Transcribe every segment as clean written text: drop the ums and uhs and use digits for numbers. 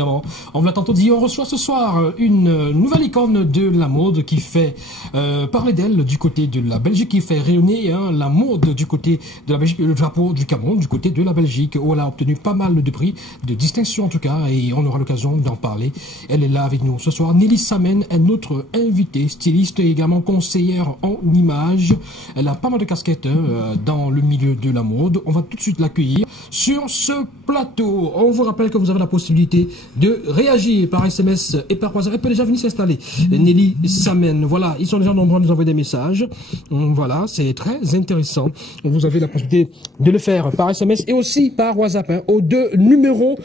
On vous l'a tantôt dit, on reçoit ce soir une nouvelle icône de la mode qui fait parler d'elle du côté de la Belgique, qui fait rayonner la mode du côté de la Belgique, le drapeau du Cameroun du côté de la Belgique, où elle a obtenu pas mal de prix, de distinctions en tout cas, et on aura l'occasion d'en parler. Elle est là avec nous ce soir. Nelly Samen est notre invitée, styliste et également conseillère en images. Elle a pas mal de casquettes dans le milieu de la mode. On va tout de suite l'accueillir sur ce plateau. On vous rappelle que vous avez la possibilité de réagir par SMS et par WhatsApp. Elle peut déjà venir s'installer. Nelly Samen, voilà, ils sont déjà nombreux à nous envoyer des messages. Voilà, c'est très intéressant. Vous avez la possibilité de le faire par SMS et aussi par WhatsApp, aux deux numéros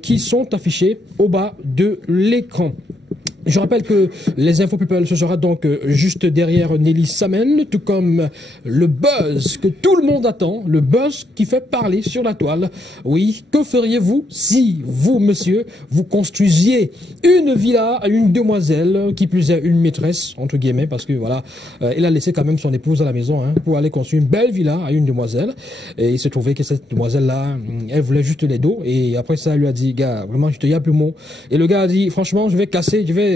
qui sont affichés au bas de l'écran. Je rappelle que les infos people, ce sera donc juste derrière Nelly Samen, tout comme le buzz que tout le monde attend, le buzz qui fait parler sur la toile. Oui, que feriez-vous si vous, monsieur, vous construisiez une villa à une demoiselle, qui plus est une maîtresse, entre guillemets, parce que voilà, il a laissé quand même son épouse à la maison pour aller construire une belle villa à une demoiselle. Et il se trouvait que cette demoiselle-là, elle voulait juste les dos. Et après ça, elle lui a dit, gars, vraiment, je te dis plus mot. Et le gars a dit, franchement, je vais casser, je vais...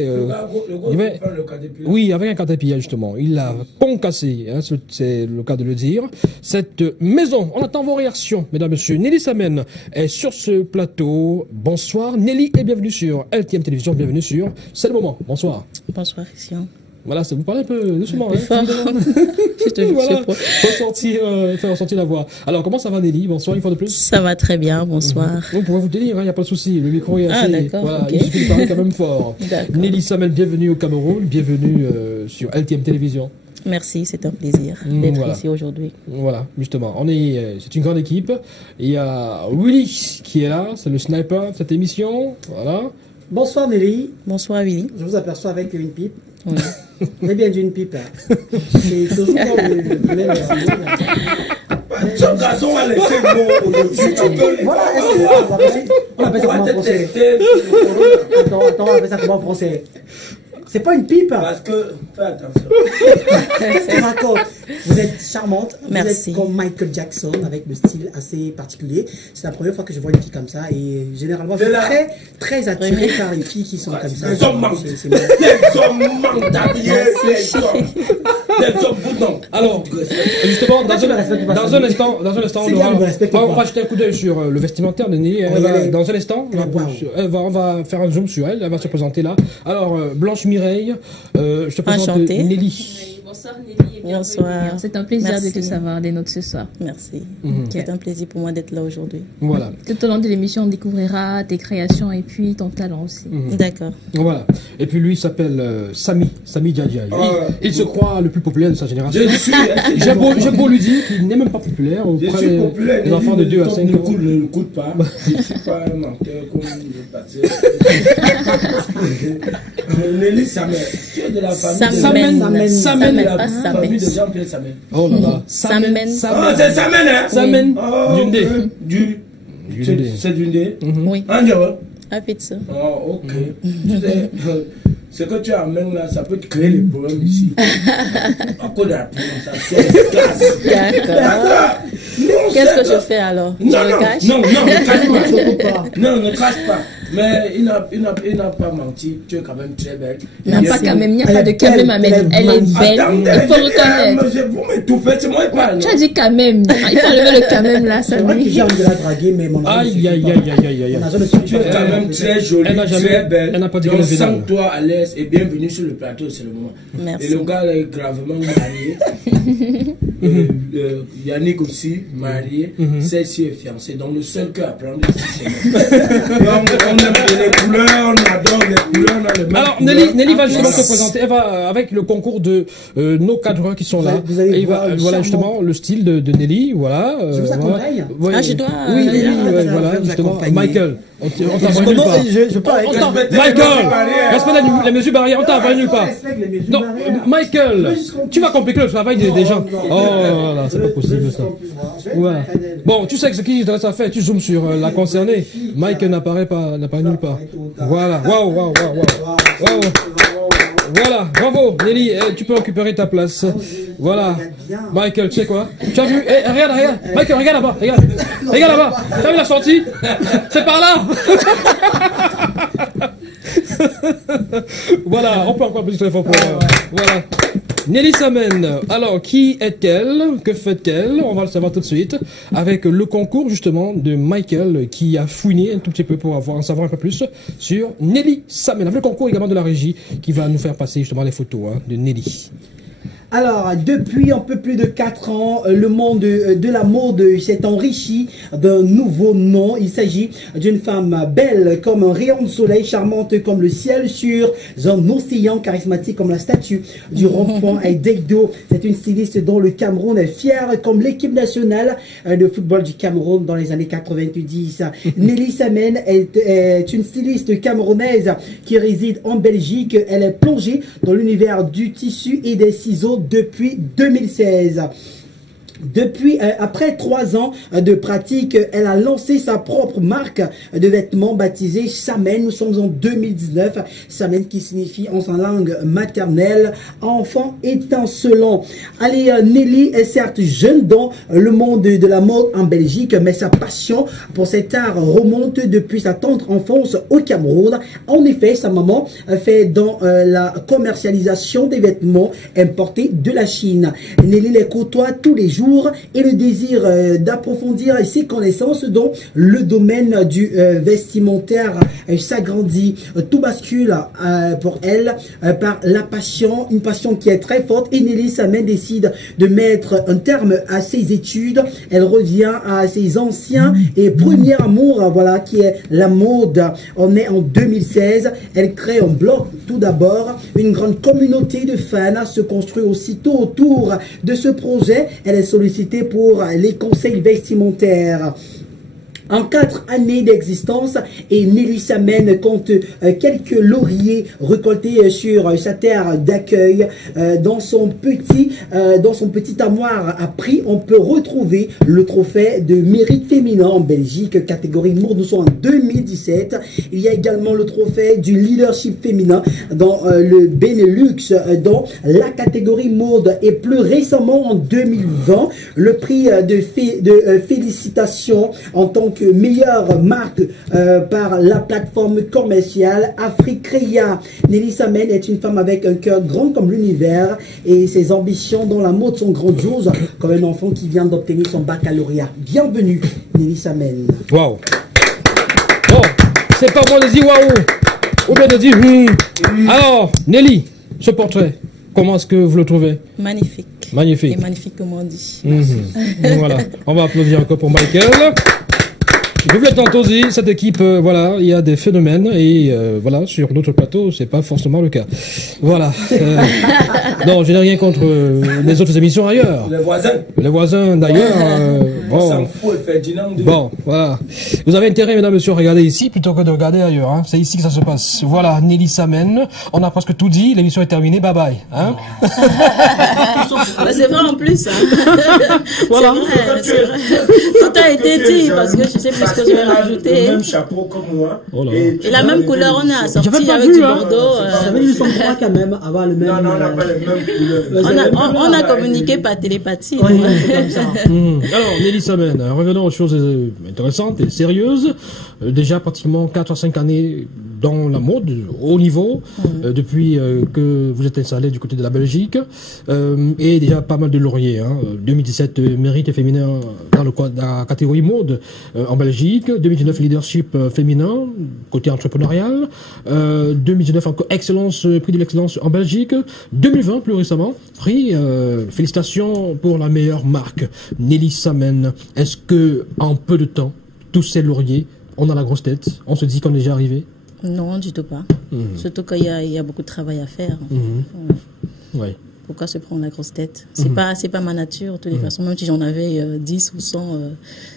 oui, avec un caterpillar justement. Il l'a concassé, c'est le cas de le dire. Cette maison, on attend vos réactions, mesdames, messieurs. Nelly Samen est sur ce plateau. Bonsoir Nelly et bienvenue sur LTM Télévision, bienvenue sur C'est le moment. Bonsoir. Bonsoir Christian. Voilà, vous parlez un peu doucement. Je te voilà, faire ressortir la voix. Alors, comment ça va Nelly? Bonsoir, une fois de plus. Ça va très bien, bonsoir. On pourrait vous tenir, il n'y a pas de souci. Le micro est assez... d'accord, voilà, okay. Il suffit de parler quand même fort. Nelly Samen, bienvenue au Cameroun, bienvenue sur LTM Télévision. Merci, c'est un plaisir d'être ici aujourd'hui. Voilà, justement. C'est une grande équipe. Il y a Willy qui est là, c'est le sniper de cette émission. Voilà. Bonsoir Nelly. Bonsoir Willy. Je vous aperçois avec une pipe. Oui. Très bien d'une pipe. C'est toujours le même. Ce garçon a laissé le mot. Voilà, on appelle ça comment en français? Attends, on appelle ça comment en français? C'est pas une pipe. Parce que, fais attention. Qu'est-ce que tu racontes? Vous êtes charmante. Merci. Vous êtes comme Michael Jackson avec le style assez particulier. C'est la première fois que je vois une fille comme ça et généralement je suis très, très attiré par les filles qui sont comme ça. Les hommes manquent. Les hommes manquent d'habiller. Les hommes boutons. Alors, justement, dans un instant, on va jeter un coup d'œil sur le vestimentaire de Nelly. Dans un instant, on va faire un zoom sur elle. Elle va se présenter là. Alors, Blanche Mireille, je te présente Nelly. Bonsoir Nelly et bienvenue. Bonsoir. C'est un plaisir de te savoir des notes ce soir. Merci. C'est un plaisir pour moi d'être là aujourd'hui. Voilà. Tout au long de l'émission, on découvrira tes créations et puis ton talent aussi. D'accord. Voilà. Et puis lui, il s'appelle Sami Djadja. Il se croit le plus populaire de sa génération. J'ai beau lui dire qu'il n'est même pas populaire auprès des enfants de 2 à 5 ans. Ne l'écoute pas. Je ne suis pas un menteur comme le passé. Nelly Samen. Tu es de la famille Samen. La famille de Jean-Pierre Samen. Oh là là. Samen. Ah, c'est Samen, hein? Samen. Dundé. C'est Dundé. Oui. En dirait. À pizza. Oh, ok. Tu sais, ce que tu amènes là, ça peut te créer les problèmes ici. À cause de la prononciation de classe. D'accord. Qu'est-ce que je fais alors? Non, je cache? non, ne cache pas. Non, ne cache pas. Mais il n'a pas menti. Tu es quand même très belle. Il n'y a pas quand même, il n'y a pas de quand même à mettre. Elle est belle. Il faut reconnaître. Vous m'étouffez, c'est moi qui parle. Tu as dit quand même. Il faut enlever le quand même là, ça C'est vrai que j'ai envie de la draguer, mais mon aïe. Tu es quand même très jolie, très belle. Elle n'a pas dit donc, que le sens-toi à l'aise et bienvenue sur le plateau, c'est le moment. Merci. Et le gars est gravement marié. Yannick aussi, marié. Celle-ci est fiancée. Donc le seul que à prendre ici, c'est moi. On aime les couleurs, on adore les couleurs. On a les mêmes Alors, couleurs. Nelly va justement se présenter. Elle va, avec le concours de nos cadreurs qui sont là. Et il va, voilà justement le style de Nelly. Voilà. Je vous accompagne. Ah, je dois. Oui, voilà, justement. Michael, on t'envoie nulle part. Je parle avec Michael, respecte les mesures barrières, on t'envoie nulle part. Non, Michael, tu vas compliquer le travail des gens. Oh là, c'est pas possible ça. Ouais. Bon, tu sais que ce qui reste à faire, tu zoomes sur la concernée. Michael n'apparaît nulle part. Voilà, waouh. Voilà, bravo Nelly, tu peux récupérer ta place. Voilà. Michael, tu sais quoi? Tu as vu? Regarde. Michael, regarde là-bas. Regarde là-bas. Tu as vu la sortie? C'est par là. Voilà, on peut encore plus très fort pour voilà. Nelly Samen, alors qui est-elle? Que fait-elle? On va le savoir tout de suite avec le concours justement de Michael qui a fouiné un tout petit peu pour en savoir un peu plus sur Nelly Samen. Avec le concours également de la régie qui va nous faire passer justement les photos de Nelly. Alors, depuis un peu plus de 4 ans, le monde de la mode s'est enrichi d'un nouveau nom. Il s'agit d'une femme belle comme un rayon de soleil, charmante comme le ciel sur un océan, charismatique comme la statue du rond-point d'Egdo. C'est une styliste dont le Cameroun est fier, comme l'équipe nationale de football du Cameroun dans les années 90. Nelly Samen est une styliste camerounaise qui réside en Belgique. Elle est plongée dans l'univers du tissu et des ciseaux depuis 2016. Après 3 ans de pratique, elle a lancé sa propre marque de vêtements baptisée Samen. Nous sommes en 2019. Samen qui signifie en sa langue maternelle enfant étincelant. Allez, Nelly est certes jeune dans le monde de la mode en Belgique, mais sa passion pour cet art remonte depuis sa tendre enfance au Cameroun. En effet, sa maman fait dans la commercialisation des vêtements importés de la Chine. Nelly les côtoie tous les jours et le désir d'approfondir ses connaissances dans le domaine du vestimentaire s'agrandit. Tout bascule pour elle par la passion, une passion qui est très forte, et Nelly Samen décide de mettre un terme à ses études. Elle revient à ses anciens et premiers amours, voilà, qui est la mode. On est en 2016. Elle crée un blog tout d'abord. Une grande communauté de fans se construit aussitôt autour de ce projet. Elle est sollicité pour les conseils vestimentaires. En 4 années d'existence, et Nelly Samen compte quelques lauriers récoltés sur sa terre d'accueil. Dans son petit armoire à prix, on peut retrouver le trophée de mérite féminin en Belgique, catégorie mode. Nous sommes en 2017. Il y a également le trophée du leadership féminin dans le Benelux, dans la catégorie mode. Et plus récemment, en 2020, le prix de félicitations en tant que meilleure marque par la plateforme commerciale Africrea. Nelly Samen est une femme avec un cœur grand comme l'univers, et ses ambitions dans la mode sont grandioses, comme un enfant qui vient d'obtenir son baccalauréat. Bienvenue, Nelly Samen. Waouh! Bon, c'est pas moi de dire waouh, ou bien de dire Alors, Nelly, ce portrait, comment est-ce que vous le trouvez? Magnifique. Magnifique. Et magnifique comme on dit. Voilà, on va applaudir encore pour Michael. Vous l'avez entendu, cette équipe, voilà, il y a des phénomènes, et voilà, sur d'autres plateaux, c'est pas forcément le cas. Voilà. Non, je n'ai rien contre les autres émissions ailleurs. Les voisins. Les voisins d'ailleurs. On s'en fout, Ferdinand. Bon, voilà. Vous avez intérêt, mesdames, messieurs, à regarder ici plutôt que de regarder ailleurs. Hein. C'est ici que ça se passe. Voilà, Nelly Samen. On a presque tout dit. L'émission est terminée. Bye bye. Hein. C'est vrai en plus. Hein. Voilà. C'est vrai. Tout a été dit, parce que je sais plus ce que je vais rajouter. Le même chapeau comme moi. Oh là. Et la même couleur, on a sorti pas avec vu, du hein. bordeaux. J'avais dit, ils sont 3 quand même, avoir le même. Non, on n'a pas les mêmes couleurs. On a communiqué par télépathie. Oui, comme ça. Alors, Nelly Samen, revenons aux choses intéressantes et sérieuses. Déjà pratiquement 4 à 5 années dans la mode, haut niveau, depuis que vous êtes installé du côté de la Belgique, et déjà pas mal de lauriers. 2017, mérite féminin dans la catégorie mode en Belgique, 2019, leadership féminin, côté entrepreneurial, 2019, encore excellence, prix de l'excellence en Belgique, 2020, plus récemment, prix, félicitations pour la meilleure marque, Nelly Samen. Est-ce que, en peu de temps, tous ces lauriers, on a la grosse tête, on se dit qu'on est déjà arrivé? Non, du tout pas. Surtout qu'il y a beaucoup de travail à faire. Oui. Pourquoi se prendre la grosse tête? C'est pas ma nature, de toutes les façons. Même si j'en avais 10 ou 100,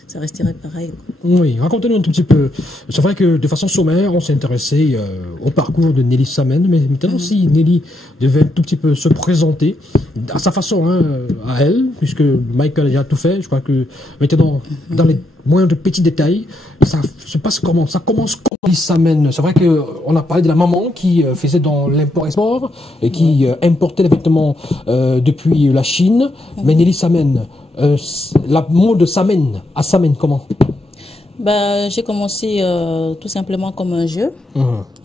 ça resterait pareil. Oui, racontez-nous un tout petit peu. C'est vrai que de façon sommaire, on s'est intéressé au parcours de Nelly Samen, mais maintenant aussi Nelly devait un tout petit peu se présenter à sa façon, à elle, puisque Michael a déjà tout fait. Je crois que maintenant, dans les moindres petits détails, ça se passe comment? Ça commence comment Nelly Samen? C'est vrai qu'on a parlé de la maman qui faisait dans l'import-export et qui importait les vêtements depuis la Chine, mais Nelly Samen, la mode Samen, à Samen, comment? J'ai commencé tout simplement comme un jeu.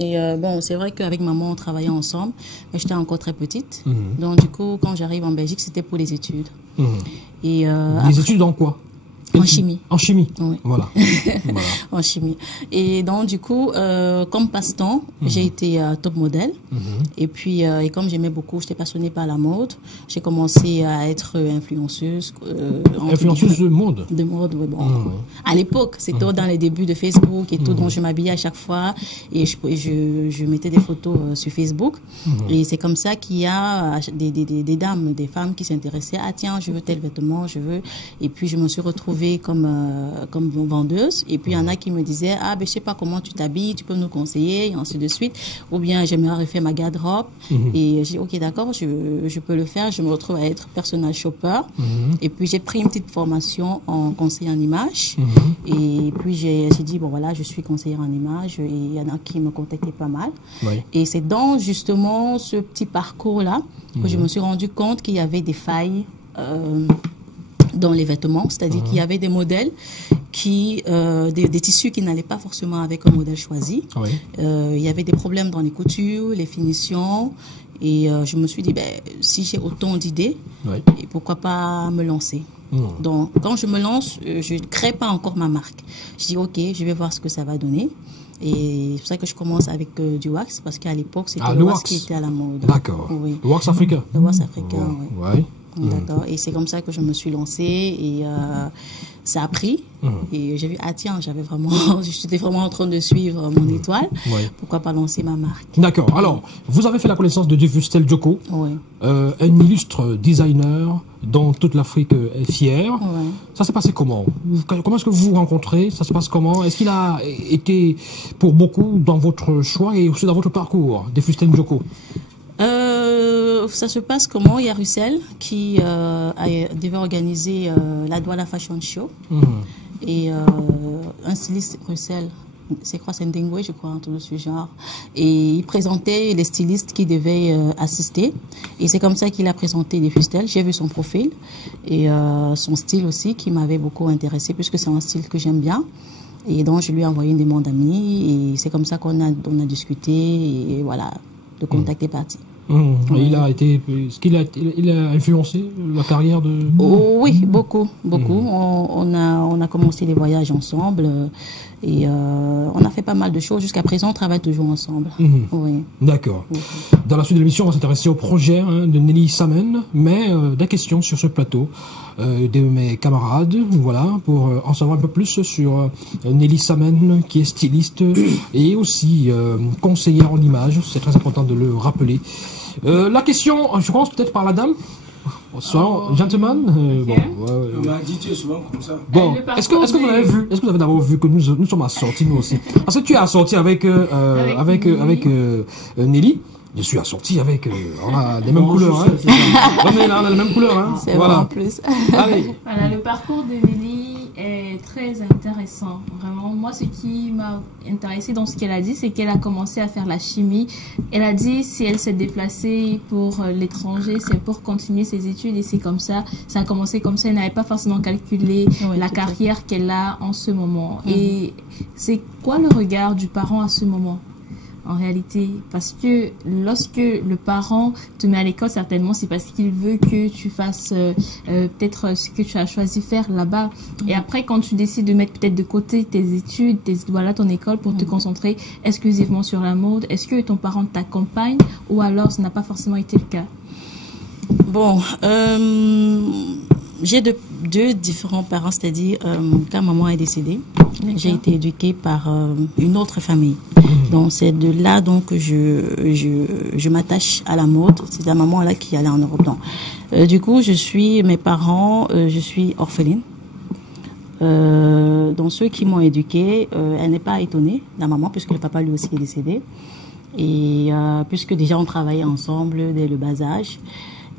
Et bon, c'est vrai qu'avec maman, on travaillait ensemble, mais j'étais encore très petite. Donc du coup, quand j'arrive en Belgique, c'était pour les études. Et les études dans quoi? En chimie. En chimie. Oui. Voilà. En chimie. Et donc, du coup, comme passe-temps, j'ai été top modèle. Et puis, et comme j'aimais beaucoup, j'étais passionnée par la mode, j'ai commencé à être influenceuse. Influenceuse de mode? De mode, oui. Bon. À l'époque, c'était dans les débuts de Facebook et tout, donc je m'habillais à chaque fois et je mettais des photos sur Facebook. Et c'est comme ça qu'il y a des dames, des femmes qui s'intéressaient. Ah tiens, je veux tel vêtement, je veux. Et puis, je me suis retrouvée comme vendeuse, et puis il y en a qui me disaient je sais pas comment tu t'habilles, tu peux nous conseiller, et ainsi de suite, ou bien j'aimerais refaire ma garde-robe. Et j'ai dit ok, d'accord, je peux le faire. Je me retrouve à être personal shopper. Et puis j'ai pris une petite formation en conseil en image. Et puis j'ai dit bon voilà, je suis conseillère en image, et il y en a qui me contactaient pas mal. Et c'est dans justement ce petit parcours là que je me suis rendu compte qu'il y avait des failles dans les vêtements, c'est-à-dire qu'il y avait des modèles des tissus qui n'allaient pas forcément avec un modèle choisi. Il y avait des problèmes dans les coutures, les finitions, et je me suis dit si j'ai autant d'idées, et pourquoi pas me lancer. Donc quand je me lance, je ne crée pas encore ma marque. Je dis ok, je vais voir ce que ça va donner. Et c'est pour ça que je commence avec du wax, parce qu'à l'époque c'était le wax qui était à la mode. D'accord. Oui. Le wax africain. Le wax africain, oui. D'accord. Et c'est comme ça que je me suis lancée, et ça a pris. Et j'ai vu, tiens, j'étais vraiment en train de suivre mon étoile. Pourquoi pas lancer ma marque? D'accord. Alors, vous avez fait la connaissance de Defustel Djoko, un illustre designer dont toute l'Afrique est fière. Ça s'est passé comment? Comment est-ce que vous vous rencontrez? Ça se passe comment? Est-ce qu'il a été pour beaucoup dans votre choix et aussi dans votre parcours, Defustel Djoko? Ça se passe comment? Il y a Russell qui devait organiser la Douala Fashion Show. Et un styliste, Russell, c'est quoi, c'est Ndengwe, je crois, un truc de ce genre. Et il présentait les stylistes qui devaient assister. Et c'est comme ça qu'il a présenté Defustel. J'ai vu son profil et son style aussi, qui m'avait beaucoup intéressé, puisque c'est un style que j'aime bien. Et donc, je lui ai envoyé une demande d'amis. Et c'est comme ça qu'on a discuté. Et voilà, le contact est parti. Il a été, est-ce qu'il a influencé la carrière de... Oui, beaucoup. On a commencé les voyages ensemble, et on a fait pas mal de choses. Jusqu'à présent, on travaille toujours ensemble. Oui. D'accord. Dans la suite de l'émission, on va s'intéresser au projet de Nelly Samen, mais des questions sur ce plateau de mes camarades, voilà, pour en savoir un peu plus sur Nelly Samen, qui est styliste et aussi conseillère en image. C'est très important de le rappeler. La question, je commence peut-être par la dame. Bonsoir, gentleman. On m'a dit tu es souvent comme ça. Bon, est-ce que vous avez vu, est-ce que vous avez d'abord vu que nous sommes assortis nous aussi? Parce que tu es assorti avec Nelly. Je suis assorti avec on a les mêmes couleurs, hein. On a les mêmes couleurs, hein. C'est voilà. En plus. Allez. Voilà, le parcours de Nelly est très intéressant. Vraiment, moi, ce qui m'a intéressé dans ce qu'elle a dit, c'est qu'elle a commencé à faire la chimie. Elle a dit si elle s'est déplacée pour l'étranger, c'est pour continuer ses études, et c'est comme ça. Ça a commencé comme ça. Elle n'avait pas forcément calculé la carrière qu'elle a en ce moment. Et c'est quoi le regard du parent à ce moment? En réalité, parce que lorsque le parent te met à l'école, certainement c'est parce qu'il veut que tu fasses peut-être ce que tu as choisi faire là-bas. Et après, quand tu décides de mettre peut-être de côté tes études, ton école pour te concentrer exclusivement sur la mode, est-ce que ton parent t'accompagne, ou alors ça n'a pas forcément été le cas? Bon, j'ai deux différents parents, c'est-à-dire quand maman est décédée, j'ai été éduquée par une autre famille. Donc c'est de là donc que je m'attache à la mode. C'est la maman là qui allait en Europe. Donc, du coup, je suis orpheline. Donc ceux qui m'ont éduquée, elle n'est pas étonnée, la maman, puisque le papa lui aussi est décédé. Et puisque déjà on travaillait ensemble dès le bas âge.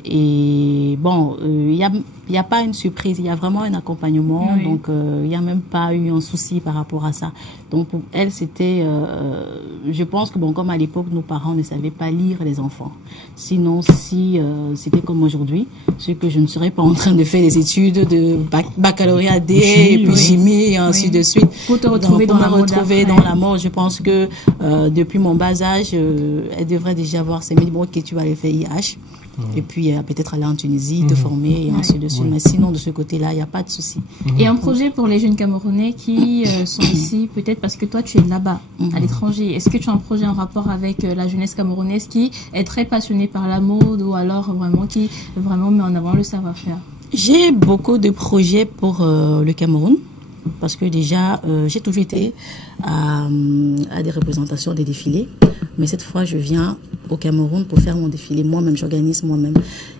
Et bon, il y a pas une surprise, il y a vraiment un accompagnement, oui. Donc il n'y a même pas eu un souci par rapport à ça. Donc pour elle, c'était, je pense que bon, comme à l'époque, nos parents ne savaient pas lire les enfants. Sinon, si c'était comme aujourd'hui, c'est que je ne serais pas en train de faire des études de baccalauréat D, et puis chimie, et ainsi de suite. Pour te retrouver dans la mode, je pense que depuis mon bas âge, elle devrait déjà avoir ses dit bon, ok, tu vas aller faire IH. Et puis peut-être aller en Tunisie, te former et ainsi de suite. Mais sinon, de ce côté-là, il n'y a pas de souci. Et un projet pour les jeunes Camerounais qui sont ici, peut-être parce que toi, tu es là-bas, à l'étranger. Est-ce que tu as un projet en rapport avec la jeunesse camerounaise qui est très passionnée par la mode ou alors vraiment qui vraiment met en avant le savoir-faire? J'ai beaucoup de projets pour le Cameroun. Parce que déjà, j'ai toujours été à des représentations, des défilés. Mais cette fois, je viens au Cameroun pour faire mon défilé moi-même. J'organise moi-même.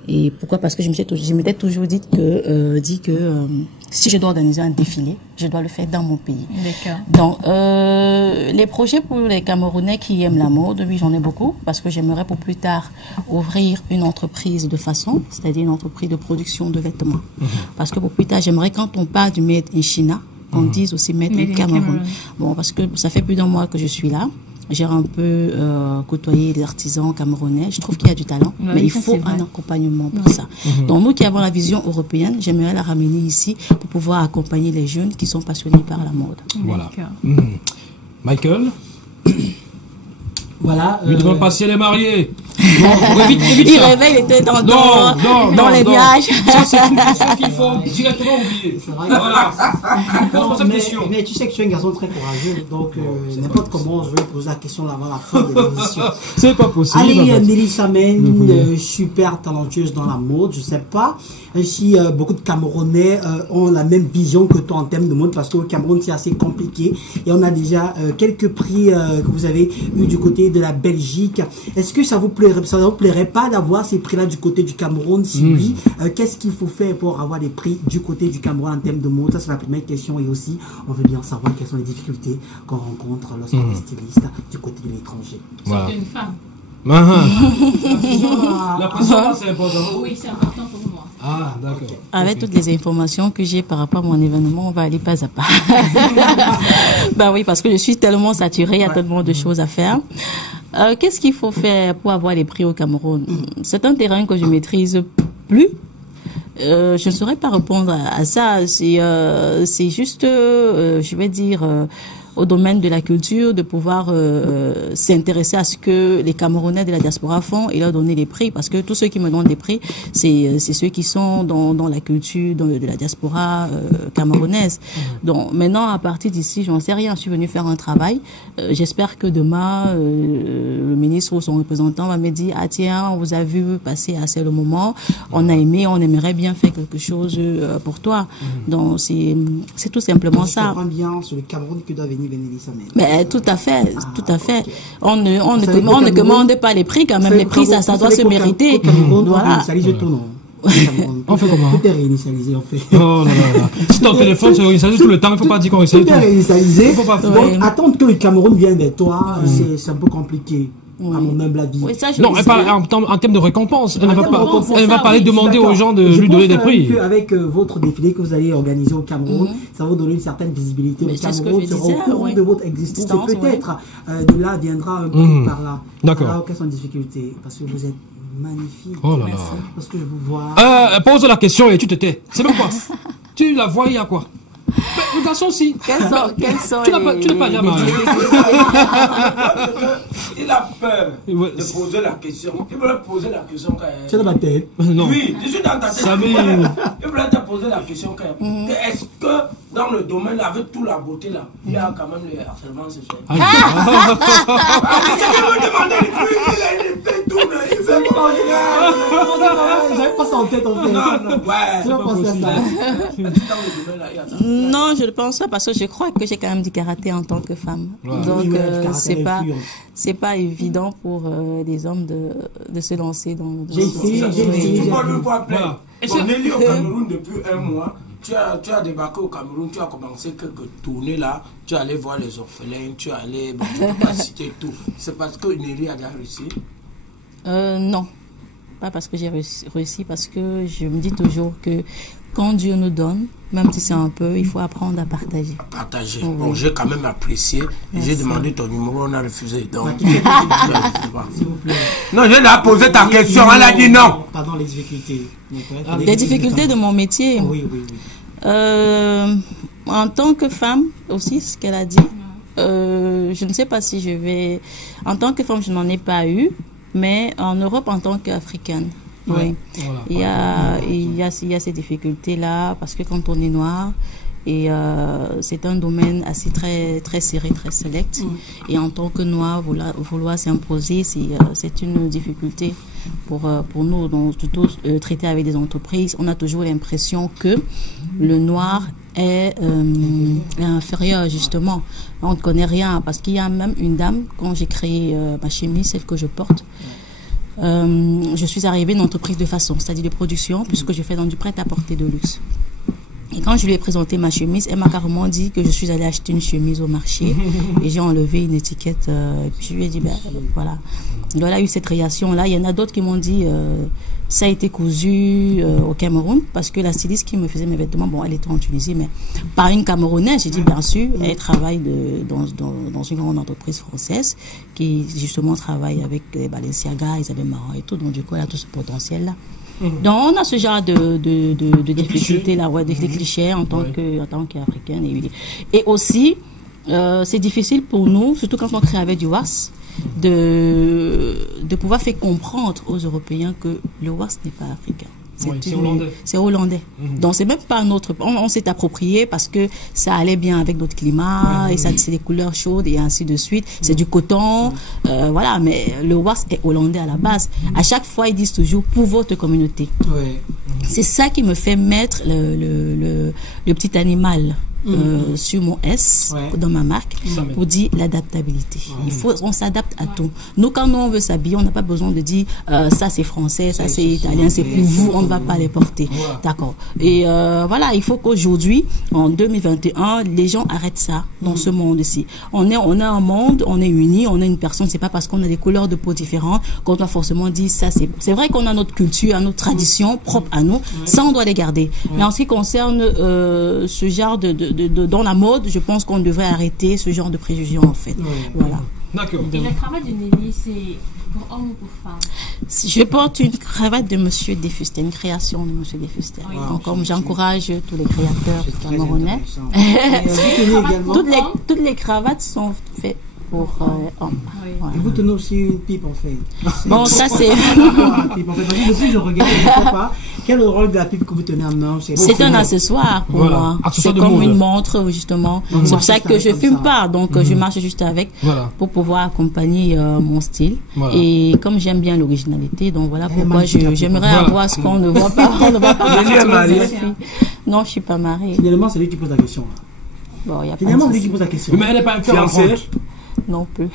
Et pourquoi? Parce que je m'étais toujours dit que si je dois organiser un défilé, je dois le faire dans mon pays. D'accord. Donc, les projets pour les Camerounais qui aiment la mode, oui, j'en ai beaucoup. Parce que j'aimerais pour plus tard ouvrir une entreprise de façon, c'est-à-dire une entreprise de production de vêtements. Parce que pour plus tard, j'aimerais quand on parle du Made in China, qu'on dise aussi Made in Cameroun. Bon, parce que ça fait plus d'un mois que je suis là. J'ai un peu côtoyé des artisans camerounais. Je trouve qu'il y a du talent, mais il faut un accompagnement pour ça. Donc nous qui avons la vision européenne, j'aimerais la ramener ici pour pouvoir accompagner les jeunes qui sont passionnés par la mode. Voilà. Michael? Voilà. Lui demande pas si elle est mariée. Non, il rêvait, il était dans les nuages. Ça, c'est une question qu'il faut directement oublier. Voilà. Mais tu sais que tu es un garçon très courageux, donc n'importe comment je vais poser la question avant la fin de l'émission. C'est pas possible. Ali Nelly Samen, super talentueuse dans la mode, je sais pas si beaucoup de Camerounais ont la même vision que toi en termes de mode, parce que au Cameroun c'est assez compliqué et on a déjà quelques prix que vous avez eu du côté de la Belgique. Est-ce que ça vous plairait pas d'avoir ces prix-là du côté du Cameroun? Si oui, qu'est-ce qu'il faut faire pour avoir des prix du côté du Cameroun en termes de mode? Ça c'est la première question. Et aussi, on veut bien savoir quelles sont les difficultés qu'on rencontre lorsqu'on est styliste du côté de l'étranger. Voilà. C'est une femme. La pression, c'est important. Oui, c'est important pour moi. Ah, d'accord. Avec toutes les informations que j'ai par rapport à mon événement, on va aller pas à pas. Ben oui, parce que je suis tellement saturée, il y a tellement de choses à faire. Qu'est-ce qu'il faut faire pour avoir les prix au Cameroun? C'est un terrain que je maîtrise plus. Je ne saurais pas répondre à ça. C'est juste, je vais dire, au domaine de la culture, de pouvoir s'intéresser à ce que les Camerounais de la diaspora font et leur donner des prix, parce que tous ceux qui me donnent des prix, c'est ceux qui sont dans la culture de la diaspora camerounaise. Donc maintenant, à partir d'ici, j'en sais rien. Je suis venue faire un travail. J'espère que demain, le ministre ou son représentant va me dire « Ah tiens, on vous a vu passer assez le moment, on a aimé, on aimerait bien faire quelque chose pour toi. » Donc c'est tout simplement ça. Je comprends bien sur le Cameroun que doit venir. Mais tout à fait, tout à fait. On ne commande pas les prix quand même. Les prix, ça doit se mériter. Voilà. On fait comment? Tout est réinitialisé, en fait. Oh là là. Si ton téléphone se réinitialise tout le temps, il ne faut pas dire qu'on réinitialise tout. Tout est réinitialisé. Il faut pas faire. Donc, attendre que le Cameroun vienne vers toi, c'est un peu compliqué. À mon humble avis. Oui, ça, non, elle parle en termes de récompense. Elle ne va pas demander aux gens de lui donner des prix. Avec votre défilé que vous allez organiser au Cameroun, ça va vous donner une certaine visibilité au Cameroun, sera au courant de votre existence et peut-être de là viendra un peu par là. D'accord. Alors, quelles sont les difficultés? Parce que vous êtes magnifique. Oh là là. Parce que je vous vois. Pose la question et tu te tais. C'est même quoi? Tu la vois, il y a quoi? Le garçon aussi. Quels sont tu n'as pas jamais. Il a peur de poser la question. Il voulait poser la question quand même. C'est dans ma tête. Non. Oui, je suis dans ta tête. Il voulait te poser la question quand même. Est-ce que dans le domaine, avec toute la beauté là, il y a quand même le harcèlement sexuel? C'est qu'il me demandait il fait tout. Il fait tout. J'avais pas ça en tête en fait. Non, ouais. Je pensais à ça. Est-ce que dans le domaine là, il y a ça? Non, je ne pense pas, parce que je crois que j'ai quand même du karaté en tant que femme. Ouais. Donc, Oui, c'est pas évident pour des hommes de se lancer dans. J'ai essayé. Tu vas le voir plein. On est lié au Cameroun depuis un mois. Tu as débarqué au Cameroun, tu as commencé quelques tournées là, tu es allé voir les orphelins, tu es allé dans la cité et tout. C'est parce que Nelly a déjà réussi? Non. Pas parce que j'ai réussi, parce que je me dis toujours que quand Dieu nous donne, même si c'est un peu, il faut apprendre à partager. Partager. Bon, j'ai quand même apprécié. J'ai demandé ton numéro, on a refusé. Donc, S'il vous plaît. non, je lui ai posé ta question, elle a dit non. Pardon, les difficultés. Les difficultés de mon métier. Oui. En tant que femme, aussi, ce qu'elle a dit, je ne sais pas si je vais... En tant que femme, je n'en ai pas eu, mais en Europe, en tant qu'Africaine, oui. Voilà. Il y a ces difficultés-là, parce que quand on est noir, et c'est un domaine assez très serré, très select. Et en tant que noir, vouloir s'imposer, c'est une difficulté pour nous. Donc, surtout traiter avec des entreprises, on a toujours l'impression que le noir est inférieur, justement. On ne connaît rien, parce qu'il y a même une dame, quand j'ai créé ma chemise, celle que je porte, je suis arrivée dans une entreprise de façon, c'est-à-dire de production, puisque je fais dans du prêt-à-porter de luxe. Et quand je lui ai présenté ma chemise, elle m'a carrément dit que je suis allée acheter une chemise au marché et j'ai enlevé une étiquette. Et puis je lui ai dit, ben voilà. Donc, elle a eu cette réaction-là. Il y en a d'autres qui m'ont dit, ça a été cousu au Cameroun, parce que la styliste qui me faisait mes vêtements, bon, elle était en Tunisie, mais par une Camerounaise. J'ai dit, bien sûr, elle travaille dans une grande entreprise française qui justement travaille avec les Balenciaga, Isabelle Marant et tout. Donc du coup, elle a tout ce potentiel-là. Donc on a ce genre de difficultés là, des clichés en tant qu'Africaine. Et aussi, c'est difficile pour nous, surtout quand on crée avec du wax, de pouvoir faire comprendre aux Européens que le wax n'est pas africain. C'est hollandais. C'est hollandais. Donc c'est même pas notre. On s'est approprié parce que ça allait bien avec notre climat et ça c'est des couleurs chaudes et ainsi de suite. C'est du coton, voilà. Mais le wax est hollandais à la base. À chaque fois ils disent toujours pour votre communauté. C'est ça qui me fait mettre le petit animal. Sur mon S dans ma marque pour dire l'adaptabilité. On s'adapte à tout. Nous, quand on veut s'habiller, on n'a pas besoin de dire ça c'est français, ça c'est italien, c'est pour vous, on ne va pas les porter. D'accord. Et voilà, il faut qu'aujourd'hui, en 2021, les gens arrêtent ça dans ce monde-ci. On a un monde, on est unis, on est une personne. C'est pas parce qu'on a des couleurs de peau différentes qu'on doit forcément dire ça. C'est vrai qu'on a notre culture, notre tradition propre à nous. Ça, on doit les garder. Mais en ce qui concerne ce genre dans la mode, je pense qu'on devrait arrêter ce genre de préjugés en fait. Voilà. D'accord. Et la cravate de Nelly, c'est pour homme ou pour femme? Je porte une cravate de Monsieur Desfustel, une création de Monsieur Desfustel. Donc, comme j'encourage tous les créateurs camerounais, toutes les cravates sont faites pour hommes. Et vous tenez aussi une pipe en fait. Bon, ça c'est. Depuis je regarde, je ne sais pas quel est le rôle de la pipe que vous tenez en main. C'est un accessoire pour moi. C'est comme une montre justement. C'est pour ça que je fume pas. Donc je marche juste avec pour pouvoir accompagner mon style. Et comme j'aime bien l'originalité, donc voilà pourquoi j'aimerais avoir ce qu'on ne voit pas. On ne voit pas. Non, je suis pas mariée. Finalement, c'est lui qui pose la question. Bon, il y a Finalement, c'est lui qui pose la question. Mais elle n'est pas influencée. Non plus.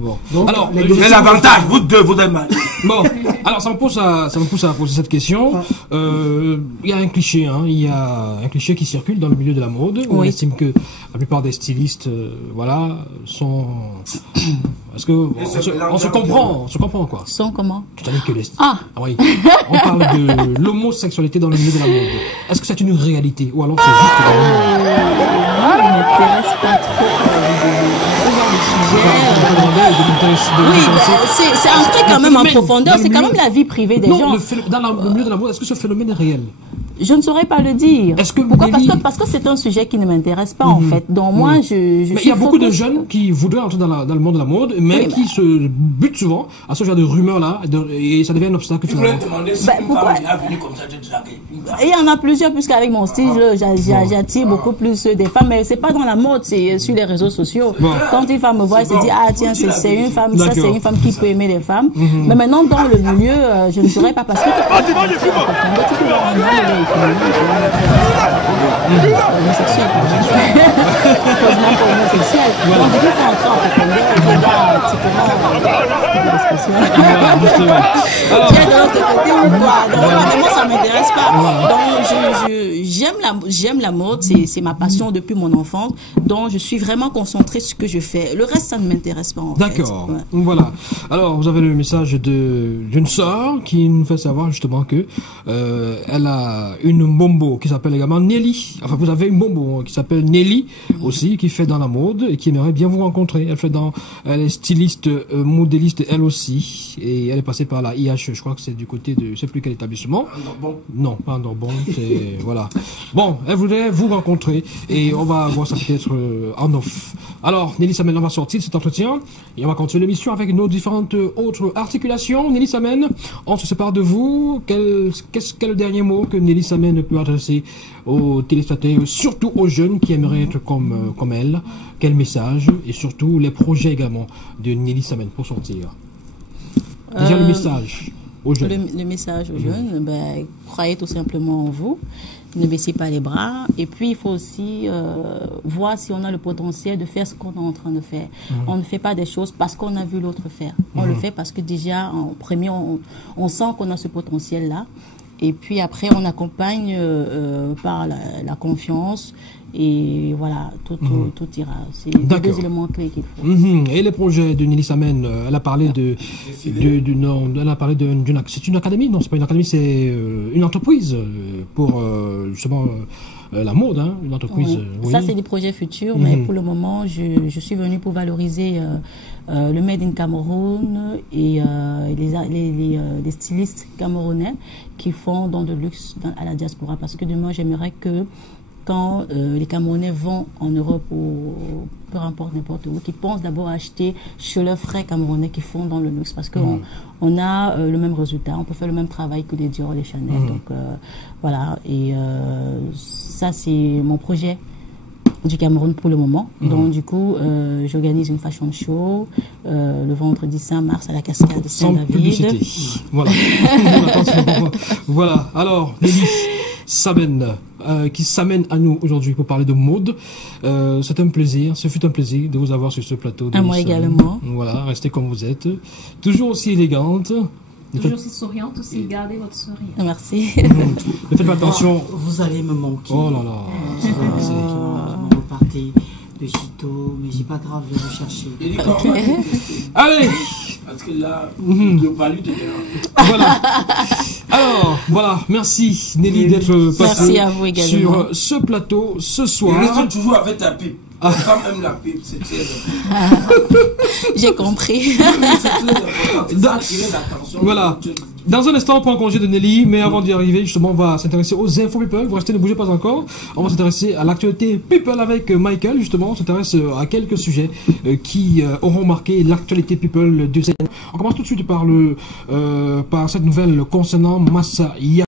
Bon. Donc, alors, j'ai l'avantage, vous deux, vous êtes mal. Bon, alors ça me pousse à poser cette question. Il y a un cliché, il y a un cliché qui circule dans le milieu de la mode. On estime que la plupart des stylistes, sont. Parce que on se comprend quoi. Sont comment? Tu as dit que les. Oui. On parle de l'homosexualité dans le milieu de la mode. Est-ce que c'est une réalité ou alors c'est juste moi, je ne m'intéresse pas trop c'est un truc quand même en profondeur, c'est quand même la vie privée des gens. Dans le milieu de la mode, est-ce que ce phénomène est réel? Je ne saurais pas le dire. Pourquoi? Parce que c'est un sujet qui ne m'intéresse pas en fait. Donc moi, mais il y a beaucoup de jeunes qui voudraient entrer dans le monde de la mode, mais qui se butent souvent à ce genre de rumeurs-là, et ça devient un obstacle. Pourquoi? Il y en a plusieurs, puisqu'avec mon style, j'attire beaucoup plus des femmes, mais c'est pas dans la mode, c'est sur les réseaux sociaux. Quand une femme me voit, elle se dit tiens, c'est une femme, ça c'est une femme qui peut aimer les femmes. Mais maintenant dans le milieu, je ne saurais pas parce que Voilà, justement. Alors, Tu es de l'autre côté ou quoi? Donc, vraiment, ça m'intéresse pas. Donc, j'aime la mode, c'est ma passion depuis mon enfance. Donc, je suis vraiment concentrée sur ce que je fais. Le reste, ça ne m'intéresse pas, en fait. d'accord. Ouais. Voilà. Alors, vous avez le message d'une sœur qui nous fait savoir justement que elle a une bombo qui s'appelle également Nelly. Enfin, vous avez une bombo qui s'appelle Nelly aussi, qui fait dans la mode et qui aimerait bien vous rencontrer. Elle est styliste, modéliste elle aussi, et elle est passée par la IH. Je crois que c'est du côté de, je sais plus quel établissement. Non, pas un Narbonne. C'est voilà. Bon, elle voudrait vous rencontrer et on va voir ça peut-être en off. Alors, Nelly Samen, on va sortir de cet entretien et on va continuer l'émission avec nos différentes autres articulations. Nelly Samen, on se sépare de vous. Quel est le dernier mot que Nelly Samen peut adresser aux téléspectateurs, surtout aux jeunes qui aimeraient être comme elle? Quel message et surtout les projets également de Nelly Samen pour sortir? Déjà le message aux jeunes. Le message aux jeunes, ben, croyez tout simplement en vous, ne baissez pas les bras, et puis il faut aussi voir si on a le potentiel de faire ce qu'on est en train de faire. On ne fait pas des choses parce qu'on a vu l'autre faire. On le fait parce que déjà, en premier, on sent qu'on a ce potentiel-là, et puis après, on accompagne par la confiance. Et voilà, tout ira. C'est les deux éléments clés qu'il faut. Et les projets de Nelly Samen, elle a parlé elle a parlé c'est une académie? Non, c'est pas une académie, c'est une entreprise pour justement la mode, hein, une entreprise. Oui. Ça, c'est des projets futurs, mais pour le moment, je suis venue pour valoriser le Made in Cameroun et les stylistes camerounais qui font dans le luxe à la diaspora, parce que demain, j'aimerais que quand les Camerounais vont en Europe ou peu importe n'importe où, qu'ils pensent d'abord à acheter chez leurs frères camerounais qui font dans le luxe, parce qu'on on a le même résultat, on peut faire le même travail que les Dior, les Chanel. Donc voilà, et ça c'est mon projet du Cameroun pour le moment. Donc du coup, j'organise une fashion show le vendredi 5 mars à la Cascade de Saint-David. Publicité. Voilà. Voilà. Alors, Nelly Samen, qui s'amène à nous aujourd'hui pour parler de mode. C'est un plaisir, ce fut un plaisir de vous avoir sur ce plateau. À moi également. Voilà, restez comme vous êtes, toujours aussi élégante. Toujours aussi souriante, aussi gardez votre sourire. Merci. Ne faites pas attention. Vous allez me manquer. Oh là là. Je repartais de Chito, mais c'est pas grave, je vais vous chercher. Allez. Parce que là, le palu te dérange. Voilà. Alors, voilà, merci Nelly d'être passée sur ce plateau ce soir. Et reste toujours avec ta pipe. La femme aime la pipe, c'est très important. J'ai compris. C'est très important. Ça attire l'attention. Voilà. Dans un instant, on prend congé de Nelly, mais avant d'y arriver, justement, on va s'intéresser aux infos people. Vous restez, ne bougez pas encore. On va s'intéresser à l'actualité people avec Michael, justement. On s'intéresse à quelques sujets qui auront marqué l'actualité people de cette année. On commence tout de suite par cette nouvelle concernant Massa